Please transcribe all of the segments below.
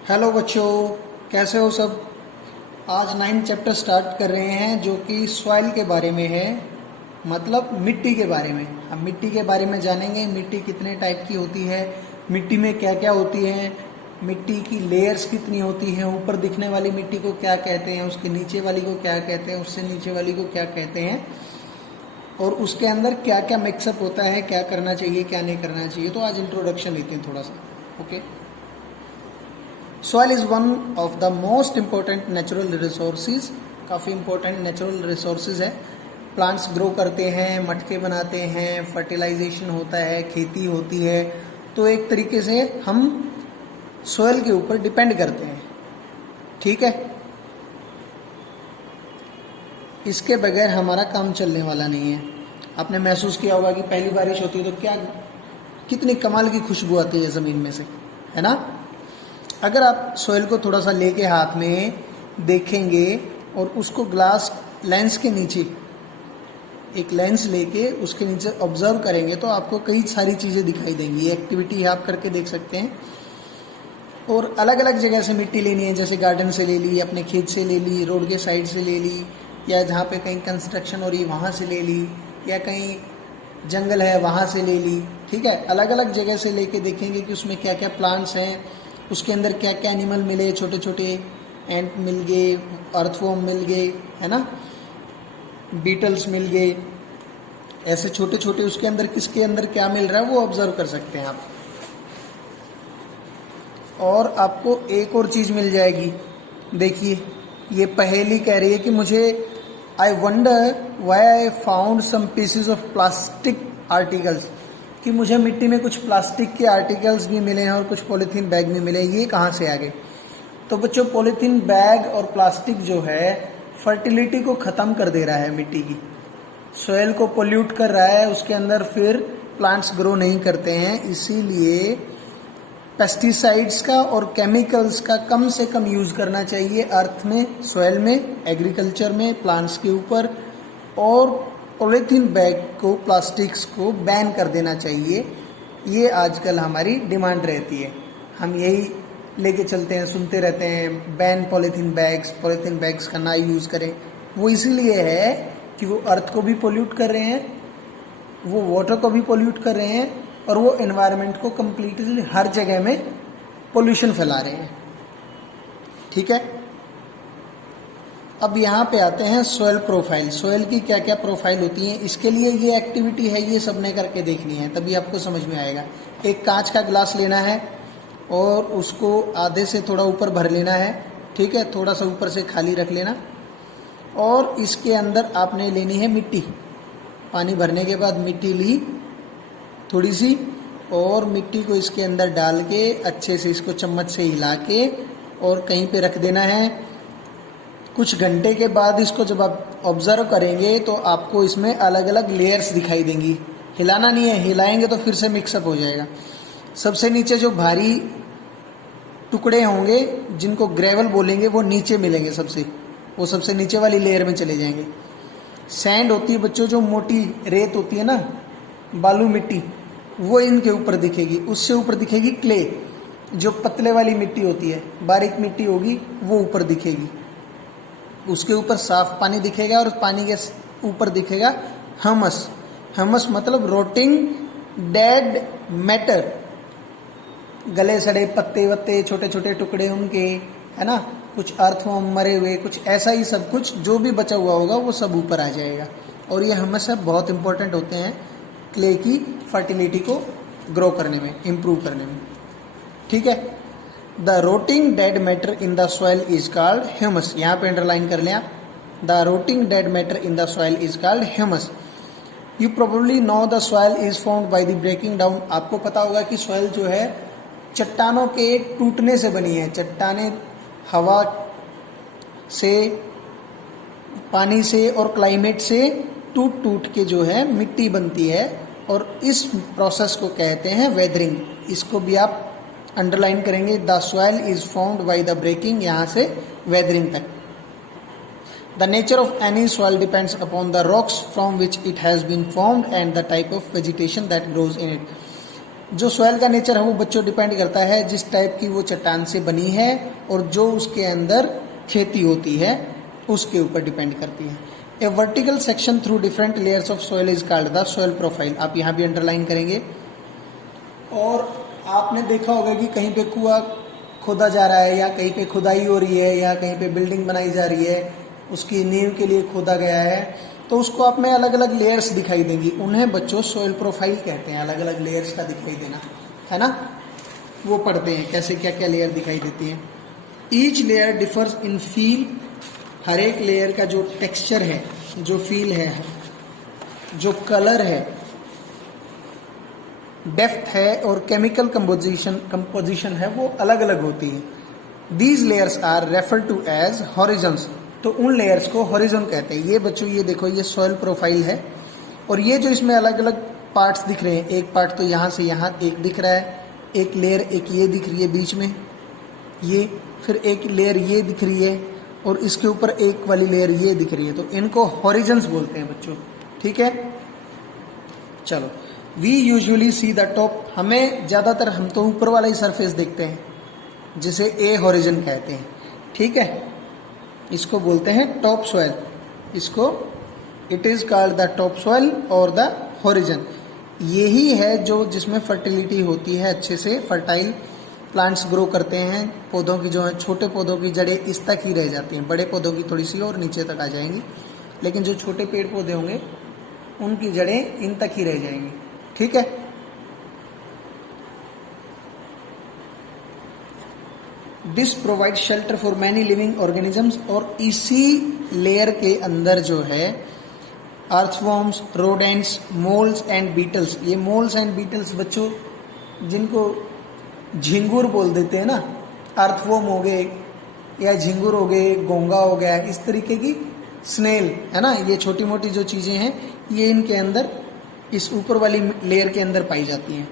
Hello बच्चों, कैसे हो सब। आज 9 चैप्टर स्टार्ट कर रहे हैं जो कि सॉइल के बारे में है, मतलब मिट्टी के बारे में। हम मिट्टी के बारे में जानेंगे, मिट्टी कितने टाइप की होती है, मिट्टी में क्या क्या होती है, मिट्टी की लेयर्स कितनी होती हैं, ऊपर दिखने वाली मिट्टी को क्या कहते हैं, उसके नीचे वाली को क्या कहते हैं, उससे नीचे वाली को क्या कहते हैं, और उसके अंदर क्या क्या मिक्सअप होता है, क्या करना चाहिए क्या नहीं करना चाहिए। तो आज इंट्रोडक्शन लेते हैं थोड़ा सा। Okay, soil is one of the most important natural resources. काफ़ी इम्पोर्टेंट नेचुरल रिसोर्सेज है। प्लांट्स ग्रो करते हैं, मटके बनाते हैं, फर्टिलाइजेशन होता है, खेती होती है। तो एक तरीके से हम सॉइल के ऊपर डिपेंड करते हैं, ठीक है। इसके बगैर हमारा काम चलने वाला नहीं है। आपने महसूस किया होगा कि पहली बारिश होती है तो क्या कितनी कमाल की खुशबू आती है ज़मीन में से, है ना। अगर आप सॉइल को थोड़ा सा लेके हाथ में देखेंगे और उसको ग्लास लेंस के नीचे, एक लेंस लेके उसके नीचे ऑब्जर्व करेंगे तो आपको कई सारी चीज़ें दिखाई देंगी। ये एक्टिविटी आप करके देख सकते हैं। और अलग अलग जगह से मिट्टी लेनी है, जैसे गार्डन से ले ली, अपने खेत से ले ली, रोड के साइड से ले ली, या जहाँ पे कहीं कंस्ट्रक्शन हो रही है वहाँ से ले ली, या कहीं जंगल है वहाँ से ले ली, ठीक है। अलग अलग जगह से लेके देखेंगे कि उसमें क्या क्या प्लांट्स हैं, उसके अंदर क्या क्या एनिमल मिले, छोटे छोटे एंट मिल गए, अर्थवॉर्म मिल गए, है ना, बीटल्स मिल गए, ऐसे छोटे छोटे उसके अंदर किसके अंदर क्या मिल रहा है वो ऑब्जर्व कर सकते हैं आप। और आपको एक और चीज़ मिल जाएगी। देखिए, ये पहेली कह रही है कि मुझे I wonder why I found some pieces of plastic articles, कि मुझे मिट्टी में कुछ प्लास्टिक के आर्टिकल्स भी मिले हैं और कुछ पॉलीथीन बैग भी मिले। ये कहाँ से आ गए? तो बच्चों, पॉलीथीन बैग और प्लास्टिक जो है फर्टिलिटी को ख़त्म कर दे रहा है, मिट्टी की सॉइल को पोल्यूट कर रहा है, उसके अंदर फिर प्लांट्स ग्रो नहीं करते हैं। इसीलिए पेस्टिसाइड्स का और केमिकल्स का कम से कम यूज़ करना चाहिए अर्थ में, सॉइल में, एग्रीकल्चर में, प्लांट्स के ऊपर। और पॉलीथीन बैग को, प्लास्टिक्स को बैन कर देना चाहिए। ये आजकल हमारी डिमांड रहती है, हम यही लेके चलते हैं, सुनते रहते हैं, बैन पॉलीथीन बैग्स का ना यूज़ करें। वो इसीलिए है कि वो अर्थ को भी पोल्यूट कर रहे हैं, वो वाटर को भी पोल्यूट कर रहे हैं, और वो एनवायरनमेंट को कम्प्लीटली हर जगह में पोल्यूशन फैला रहे हैं, ठीक है। अब यहाँ पे आते हैं सॉइल प्रोफाइल। सॉइल की क्या क्या प्रोफाइल होती है, इसके लिए ये एक्टिविटी है, ये सबने करके देखनी है, तभी आपको समझ में आएगा। एक कांच का ग्लास लेना है और उसको आधे से थोड़ा ऊपर भर लेना है, ठीक है, थोड़ा सा ऊपर से खाली रख लेना। और इसके अंदर आपने लेनी है मिट्टी। पानी भरने के बाद मिट्टी ली थोड़ी सी, और मिट्टी को इसके अंदर डाल के अच्छे से इसको चम्मच से हिला के और कहीं पे रख देना है। कुछ घंटे के बाद इसको जब आप ऑब्जर्व करेंगे तो आपको इसमें अलग अलग लेयर्स दिखाई देंगी। हिलाना नहीं है, हिलाएंगे तो फिर से मिक्सअप हो जाएगा। सबसे नीचे जो भारी टुकड़े होंगे जिनको ग्रेवल बोलेंगे वो नीचे मिलेंगे, वो सबसे नीचे वाली लेयर में चले जाएंगे। सैंड होती है बच्चों, जो मोटी रेत होती है ना, बालू मिट्टी, वो इनके ऊपर दिखेगी। उससे ऊपर दिखेगी क्ले, जो पतले वाली मिट्टी होती है, बारीक मिट्टी होगी वो ऊपर दिखेगी। उसके ऊपर साफ पानी दिखेगा और पानी के ऊपर दिखेगा हमस। हमस मतलब रोटिंग डेड मैटर, गले सड़े पत्ते वत्ते, छोटे छोटे टुकड़े उनके, है ना, कुछ अर्थवॉर्म मरे हुए, कुछ ऐसा ही सब कुछ जो भी बचा हुआ होगा वो सब ऊपर आ जाएगा। और ये हमस सब बहुत इंपॉर्टेंट होते हैं क्ले की फर्टिलिटी को ग्रो करने में, इम्प्रूव करने में, ठीक है। The rotting dead matter in the soil is called humus. यहाँ पे अंडरलाइन कर लें आप, the rotting dead matter in the soil is called humus. You probably know the soil is formed by the breaking down. आपको पता होगा कि soil जो है चट्टानों के टूटने से बनी है। चट्टानें हवा से, पानी से और क्लाइमेट से टूट टूट के जो है मिट्टी बनती है, और इस प्रोसेस को कहते हैं वेदरिंग। इसको भी आप अंडरलाइन करेंगे, the soil is formed by the breaking, यहाँ से वेदरिंग तक। The nature of any soil depends upon the rocks from which it has been formed and the type of vegetation that grows in it. जो soil का nature है वो बच्चों depend करता है जिस टाइप की वो चट्टान से बनी है और जो उसके अंदर खेती होती है उसके ऊपर डिपेंड करती है। A vertical section through different layers of soil is called the soil profile. आप यहाँ भी अंडरलाइन करेंगे। और आपने देखा होगा कि कहीं पे कुआं खोदा जा रहा है या कहीं पे खुदाई हो रही है या कहीं पे बिल्डिंग बनाई जा रही है, उसकी नींव के लिए खोदा गया है, तो उसको आप में अलग अलग लेयर्स दिखाई देंगी। उन्हें बच्चों सॉइल प्रोफाइल कहते हैं, अलग अलग लेयर्स का दिखाई देना, है ना। वो पढ़ते हैं कैसे क्या क्या लेयर दिखाई देती है। Each layer differs in feel. हर एक लेयर का जो टेक्सचर है, जो फील है, जो कलर है, डेप्थ है और केमिकल कंपोजिशन है, वो अलग अलग होती है। These layers are refer to as horizons. तो उन लेयर्स को हॉरिजन कहते हैं। ये बच्चों ये देखो, ये सॉइल प्रोफाइल है और ये जो इसमें अलग अलग पार्ट्स दिख रहे हैं, एक पार्ट तो यहाँ से यहाँ एक दिख रहा है, एक लेयर एक ये दिख रही है बीच में, ये फिर एक लेयर ये दिख रही है और इसके ऊपर एक वाली लेयर ये दिख रही है। तो इनको हॉरिजन्स बोलते हैं बच्चों, ठीक है। चलो, we usually see the top. हमें ज़्यादातर हम तो ऊपर वाला ही सरफेस देखते हैं जिसे ए हॉरिजन कहते हैं, ठीक है। इसको बोलते हैं टॉप सॉइल। इसको it is called the top soil और द हॉरिजन। यही है जो जिसमें फर्टिलिटी होती है, अच्छे से फर्टाइल प्लांट्स ग्रो करते हैं। पौधों की जो है, छोटे पौधों की जड़ें इस तक ही रह जाती हैं, बड़े पौधों की थोड़ी सी और नीचे तक आ जाएंगी, लेकिन जो छोटे पेड़ पौधे होंगे उनकी जड़ें इन तक ही रह जाएंगी, ठीक है। This provide shelter for many living organisms. और इसी लेयर के अंदर जो है earthworms, rodents, moles and beetles. ये मोल्स एंड बीटल्स बच्चों जिनको झिंगुर बोल देते हैं ना, अर्थवॉर्म हो गए या झिंगुर हो गए, घोंगा हो गया, इस तरीके की स्नेल है ना, ये छोटी मोटी जो चीजें हैं ये इनके अंदर इस ऊपर वाली लेयर के अंदर पाई जाती हैं।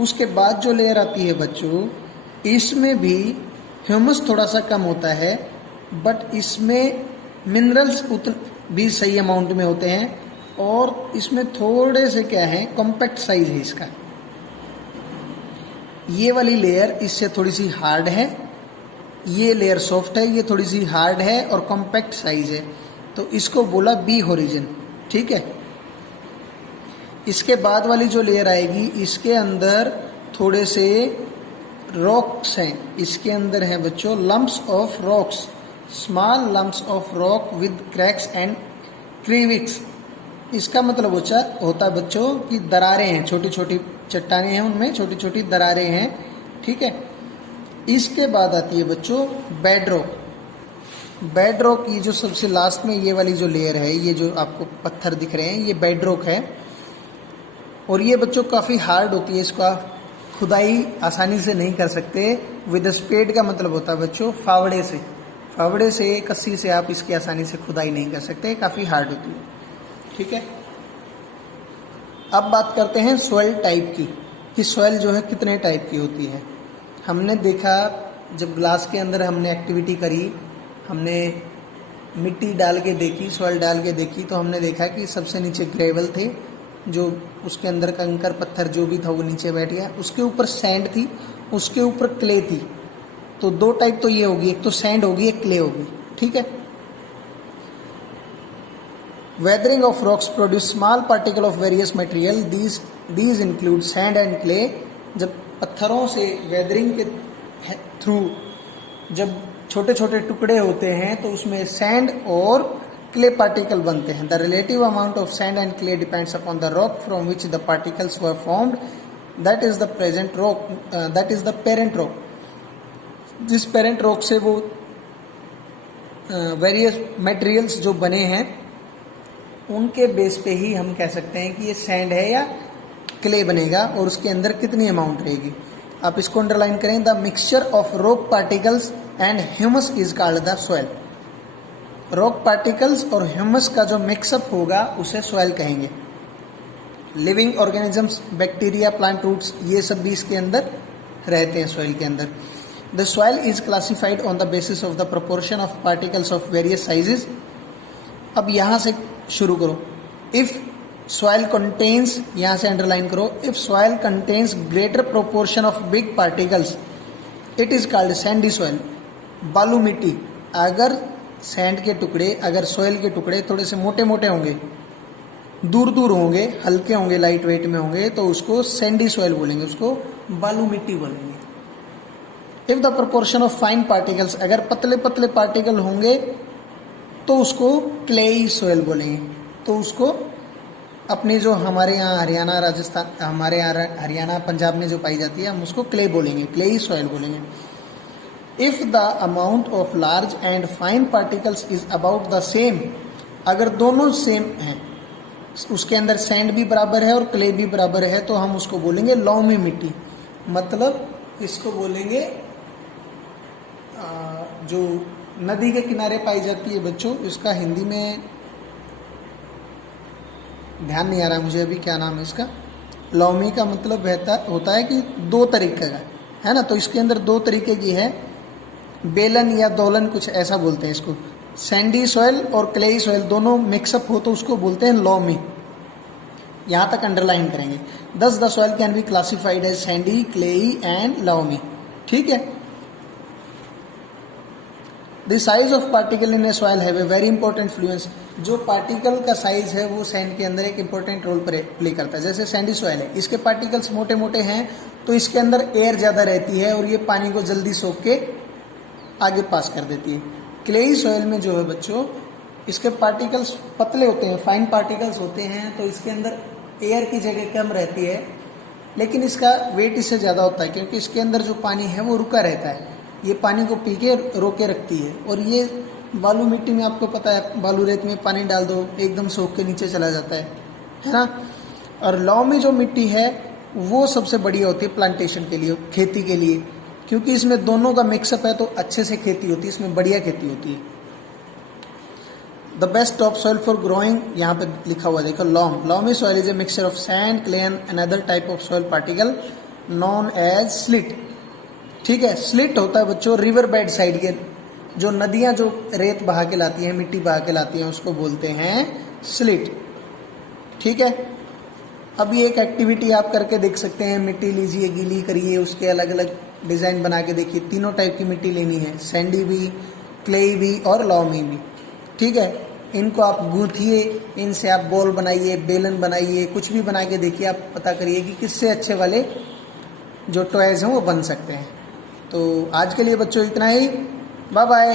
उसके बाद जो लेयर आती है बच्चों, इसमें भी ह्यूमस थोड़ा सा कम होता है, बट इसमें मिनरल्स भी सही अमाउंट में होते हैं और इसमें थोड़े से क्या है, कॉम्पैक्ट साइज है इसका। ये वाली लेयर इससे थोड़ी सी हार्ड है, ये लेयर सॉफ्ट है, ये थोड़ी सी हार्ड है और कॉम्पैक्ट साइज है, तो इसको बोला बी हॉरिजन, ठीक है। इसके बाद वाली जो लेयर आएगी इसके अंदर थोड़े से रॉक्स हैं। इसके अंदर हैं बच्चों lumps of rocks, small lumps of rock with cracks and crevices. इसका मतलब होता है बच्चों कि दरारें हैं, छोटी छोटी चट्टानें हैं, उनमें छोटी छोटी दरारें हैं, ठीक है। इसके बाद आती है बच्चों बेड रॉक। बेड रॉक, ये जो सबसे लास्ट में ये वाली जो लेयर है, ये जो आपको पत्थर दिख रहे हैं, ये बेड रॉक है और ये बच्चों काफ़ी हार्ड होती है। इसका खुदाई आसानी से नहीं कर सकते। विद स्पेड का मतलब होता है बच्चों फावड़े से, कस्सी से आप इसकी आसानी से खुदाई नहीं कर सकते, काफ़ी हार्ड होती है, ठीक है। अब बात करते हैं सॉइल टाइप की, कि सॉइल जो है कितने टाइप की होती है। हमने देखा जब ग्लास के अंदर हमने एक्टिविटी करी, हमने मिट्टी डाल के देखी, सॉइल डाल के देखी, तो हमने देखा कि सबसे नीचे ग्रेवल थे, जो उसके अंदर कंकर पत्थर जो भी था वो नीचे बैठ गया। उसके ऊपर सैंड थी, उसके ऊपर क्ले थी। तो दो टाइप तो ये होगी, एक तो सैंड होगी, एक क्ले होगी, ठीक है। Weathering of rocks produce small particle of various material, these include sand and clay. जब पत्थरों से वेदरिंग के थ्रू जब छोटे छोटे टुकड़े होते हैं तो उसमें सैंड और क्ले पार्टिकल बनते हैं। The relative amount of sand and clay depends upon the rock from which the particles were formed, that is the present rock, that is the parent rock. जिस पेरेंट रॉक से वो various materials जो बने हैं उनके base पे ही हम कह सकते हैं कि ये सैंड है या क्ले बनेगा और उसके अंदर कितनी अमाउंट रहेगी। आप इसको अंडरलाइन करें, the mixture of rock particles and humus is called the soil. Rock particles और ह्यूमस का जो मिक्सअप होगा उसे सॉइल कहेंगे। Living organisms, bacteria, plant roots, ये सब भी इसके अंदर रहते हैं सॉइल के अंदर। The soil is classified on the basis of the proportion of particles of various sizes. अब यहाँ से शुरू करो। इफ सॉइल कंटेन्स, यहाँ से अंडरलाइन करो, if soil contains greater proportion of big particles it is called Sandy soil. बालू मिट्टी, अगर सैंड के टुकड़े, अगर सॉइल के टुकड़े थोड़े से मोटे मोटे होंगे, दूर दूर होंगे, हल्के होंगे, लाइट वेट में होंगे, तो उसको सैंडी सॉइल बोलेंगे, उसको बालू मिट्टी बोलेंगे। If the proportion of fine particles, अगर पतले पतले पार्टिकल होंगे तो उसको क्लेई सॉइल बोलेंगे। तो उसको अपनी जो हमारे यहाँ हरियाणा, राजस्थान, हमारे यहाँ हरियाणा पंजाब में जो पाई जाती है, हम उसको क्ले बोलेंगे, क्लेई सॉइल बोलेंगे। If the amount of large and fine particles is about the same, अगर दोनों सेम हैं, उसके अंदर सैंड भी बराबर है और क्ले भी बराबर है, तो हम उसको बोलेंगे लौमी मिट्टी। मतलब इसको बोलेंगे जो नदी के किनारे पाई जाती है बच्चों, इसका हिंदी में ध्यान नहीं आ रहा मुझे अभी क्या नाम है इसका। लौमी का मतलब होता है कि दो तरीके का है ना, तो इसके अंदर दो तरीके की है, बेलन या दोलन, कुछ ऐसा बोलते हैं इसको। सैंडी सॉइल और क्लेई सॉइल दोनों मिक्सअप हो तो उसको बोलते हैं लौमी। यहां तक अंडरलाइन करेंगे। Thus the soil can be classified as sandy, clayey and loamy. ठीक है। The size of particle in a soil have a very important influence. जो पार्टिकल का साइज है वो सैंड के अंदर एक इंपॉर्टेंट रोल प्ले करता है। जैसे सैंडी सॉइल है, इसके पार्टिकल्स मोटे मोटे हैं तो इसके अंदर एयर ज़्यादा रहती है और ये पानी को जल्दी सोख के आगे पास कर देती है। क्लेई सॉइल में जो है बच्चों, इसके पार्टिकल्स पतले होते हैं, फाइन पार्टिकल्स होते हैं, तो इसके अंदर एयर की जगह कम रहती है, लेकिन इसका वेट इससे ज़्यादा होता है क्योंकि इसके अंदर जो पानी है वो रुका रहता है, ये पानी को पी के रोके रखती है। और ये बालू मिट्टी में आपको पता है, बालू रेत में पानी डाल दो एकदम सोख के नीचे चला जाता है ना। और लौ में जो मिट्टी है वो सबसे बढ़िया होती है प्लांटेशन के लिए, खेती के लिए, क्योंकि इसमें दोनों का मिक्सअप है तो अच्छे से खेती होती है, इसमें बढ़िया खेती होती है। The best top soil for growing, यहाँ पे लिखा हुआ देखो, loamy soil is a mixture of sand, clay and another type of soil particle known as slit. ठीक है। स्लिट होता है बच्चों रिवर बेड साइड के, जो नदियां जो रेत बहा के लाती हैं, मिट्टी बहा के लाती हैं, उसको बोलते हैं स्लिट। ठीक है। अब ये एक एक्टिविटी आप करके देख सकते हैं, मिट्टी लीजिए, गीली करिए, उसके अलग अलग डिजाइन बना के देखिए। तीनों टाइप की मिट्टी लेनी है, सैंडी भी, क्लेई भी और लौमी भी। ठीक है। इनको आप गूंथिए, इनसे आप बॉल बनाइए, बेलन बनाइए, कुछ भी बना के देखिए, आप पता करिए कि किससे अच्छे वाले जो टॉयज हैं वो बन सकते हैं। तो आज के लिए बच्चों इतना ही, बाय बाय।